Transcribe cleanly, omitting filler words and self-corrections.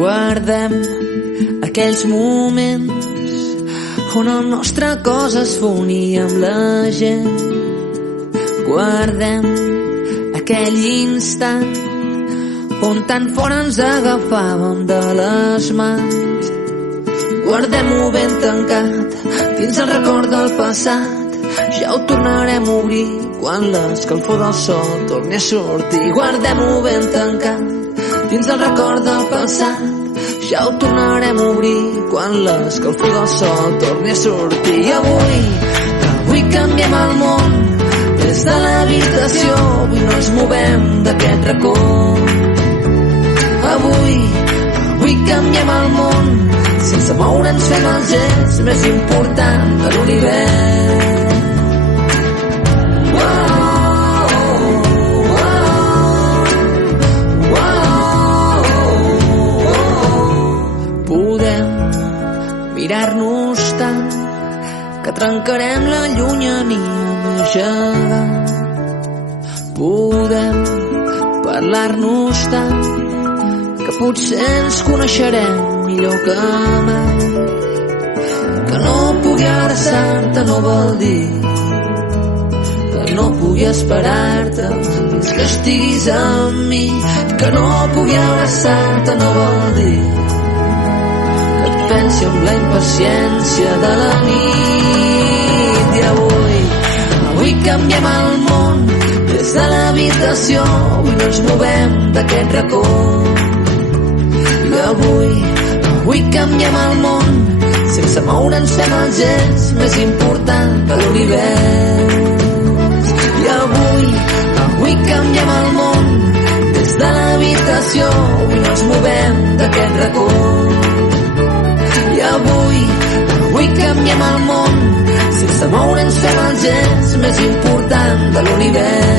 Guardem aquells moments on el nostre cos es fonia amb la gent. Guardem aquell instant on tan fora ens agafàvem de les mans. Guardem-ho ben tancat dins el record del passat. Ja ho tornarem a obrir quan l'escalfor del sol torni a sortir. Guardem-ho ben tancat dins el record del passat. Ja ho tornarem a obrir quan l'escalfor del sol torni a sortir. I avui canviem el món des de l'habitació. Avui no ens movem d'aquest racó. Avui canviem el món sense moure'ns, fem el gest més important de l'univers. Mirar-nos tant que trencarem la llunyania més gegant. Podem parlar-nos tant que potser ens coneixerem millor que mai. Que no pugui abraçar-te no vol dir que no pugui esperar-te fins que estiguis amb mi. Que no pugui abraçar-te no vol dir pensi amb la impaciència de la nit. I avui canviem el món des de l'habitació. Avui no ens movem d'aquest racó. I avui canviem el món sense moure'ns, fem el gest més important de l'univers. I avui canviem el món des de l'habitació. Avui no ens movem d'aquest racó. I avui canviem el món sense moure'ns, fem el gest més important de l'univers.